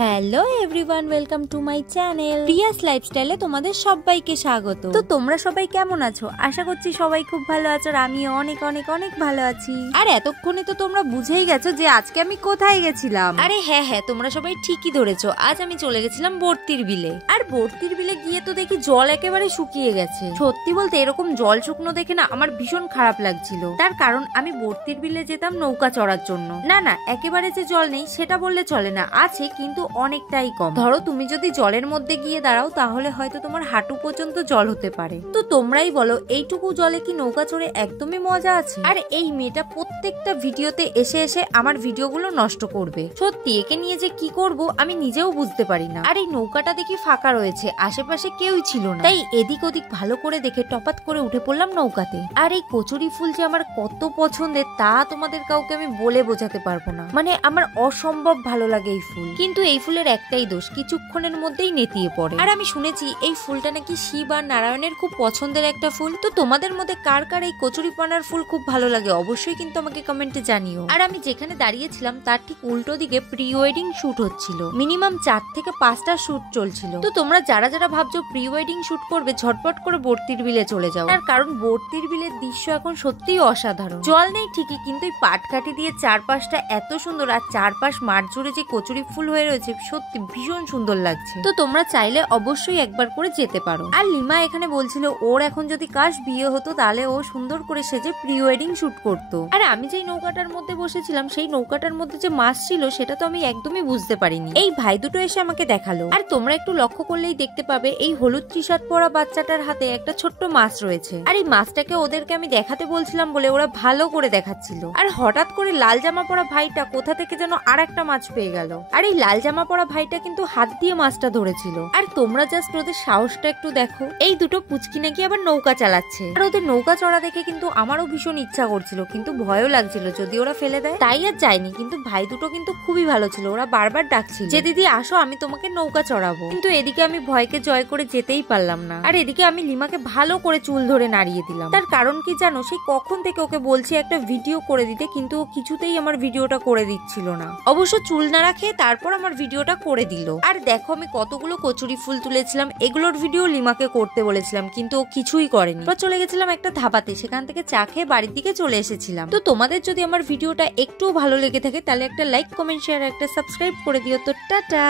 Hello everyone, welcome to my channel Priya's লাইফস্টাইলে তোমাদের সবাইকে স্বাগত। তো তোমরা সবাই কেমন আছো? আশা করছি সবাই খুব ভালো আছো, আর আমিও অনেক অনেক অনেক ভালো আছি। আর এতক্ষণে তো তোমরা বুঝেই গেছো যে আজকে আমি কোথায় গেছিলাম। আরে হ্যাঁ, তোমরা সবাই ঠিকই ধরেছো, আজ আমি চলে গেছিলাম বর্তির বিলে। আর বর্তির বিলে গিয়ে তো দেখি জল একেবারে শুকিয়ে গেছে। সত্যি বলতে এরকম জল শুকনো দেখে না আমার ভীষণ খারাপ লাগছিল। তার কারণ আমি বর্তির বিলে যেতাম নৌকা চড়ার জন্য। না একেবারে যে জল নেই সেটা বললে চলে না, আছে কিন্তু অনেকটাই কম। ধরো তুমি যদি জলের মধ্যে গিয়ে দাঁড়াও তাহলে হয়তো তোমার হাঁটু পর্যন্ত জল হতে পারে। তো তোমরাই বলো এইটুকু জলে কি নৌকা চড়ে একদমই মজা আছে? আর এই মেয়েটা প্রত্যেকটা ভিডিওতে এসে এসে আমার ভিডিওগুলো নষ্ট করবে। সত্যি একে নিয়ে যে কি করব আমি নিজেও বুঝতে পারি না। আর এই নৌকাটা দেখি ফাঁকা রয়েছে, আশেপাশে কেউই ছিল না, তাই এদিক ওদিক ভালো করে দেখে টপাত করে উঠে পড়লাম নৌকাতে। আর এই কচুরি ফুল যে আমার কত পছন্দের তা তোমাদের কাউকে আমি বলে বোঝাতে পারবো না। মানে আমার অসম্ভব ভালো লাগে এই ফুল, কিন্তু এই ফুলের একটাই দোষ, কিছুক্ষণের মধ্যেই নেতিয়ে পড়ে। আর আমি শুনেছি এই ফুলটা নাকি শিব আর নারায়ণের খুব পছন্দের একটা ফুল। তো তোমাদের মধ্যে কার কার এই কচুরিপানার ফুল খুব ভালো লাগে অবশ্যই কিন্তু আমাকে কমেন্টে জানিও। আর আমি যেখানে দাঁড়িয়েছিলাম তার ঠিক উল্টো দিকে প্রি ওয়েডিং শুট হচ্ছিল, মিনিমাম 4 থেকে 5টা শুট চলছিল। তো তোমরা যারা যারা ভাবছো প্রি ওয়েডিং শুট করবে ঝটপট করে বর্তির বিলে চলে যাও। তার কারণ বর্তির বিলের দৃশ্য এখন সত্যিই অসাধারণ। জল নেই ঠিকই, কিন্তু এই পাটকাঠি দিয়ে চারপাশটা এত সুন্দর, আর চারপাশ মাঠ জুড়ে যে কচুরি ফুল হয়ে রয়েছে সত্যি ভীষণ সুন্দর লাগছে। তো তোমরা চাইলে অবশ্যই একবার করে যেতে পারো। আর লিমা এখানে বলছিল ওর এখন যদি কাশ বিয়ে হতো তাহলে ও সুন্দর করে সেজে প্রি ওয়েডিং শুট করতো। আর আমি যেই নৌকাটার মধ্যে বসেছিলাম সেই নৌকাটার মধ্যে যে মাছ ছিল সেটা তো আমি একদমই বুঝতে পারিনি। এই ভাই দুটো এসে আমাকে দেখালো। আর তোমরা একটু লক্ষ্য করলেই দেখতে পাবে এই হলুদ টি শার্ট পরা বাচ্চাটার হাতে একটা ছোট্ট মাছ রয়েছে। আর এই মাছটাকে ওদেরকে আমি দেখাতে বলছিলাম বলে ওরা ভালো করে দেখাচ্ছিল। আর হঠাৎ করে লাল জামা পরা ভাইটা কোথা থেকে যেন আর একটা মাছ পেয়ে গেল। আর এই লাল জামা পরা ভাইটা কিন্তু হাত দিয়ে মাছটা ধরেছিল। আর তোমরা জাস্ট ওদের সাহসটা একটু দেখো, এই দুটো পুচকি নাকি আবার নৌকা চালাচ্ছে। আর ওদের নৌকা চড়া দেখে কিন্তু আমারও ভীষণ ইচ্ছা করছিল, কিন্তু ভয়ও লাগছিল যদি ওরা ফেলে দেয়, তাই আর যায়নি। কিন্তু ভাই দুটো কিন্তু খুবই ভালো ছিল, ওরা বারবার ডাকছিল যে দিদি আসো আমি তোমাকে নৌকা চড়াবো। কিন্তু এদিকে আমি ভয়কে জয় করে যেতেই পারলাম না। আর এদিকে আমি লিমাকে ভালো করে চুল ধরে নাড়িয়ে দিলাম। তার কারণ কি জানো, সেই কখন থেকে ওকে বলছি একটা ভিডিও করে দিতে, কিন্তু ও কিছুতেই আমার ভিডিওটা করে দিচ্ছিল না। অবশ্য চুল নাড়া খেয়ে তারপর আমার ভিডিওটা করে দিল। আর দেখো আমি কতগুলো কচুরি ফুল তুলেছিলাম, এগুলোর ভিডিও লিমাকে করতে বলেছিলাম কিন্তু ও কিছুই করেনি। চলে গেছিলাম একটা ধাবাতে, সেখান থেকে চা খেয়ে বাড়ির দিকে চলে এসেছিলাম। তো তোমাদের যদি আমার ভিডিওটা একটু ভালো লেগে থাকে তাহলে একটা লাইক, কমেন্ট, শেয়ার, একটা সাবস্ক্রাইব করে দিও। তো টাটা।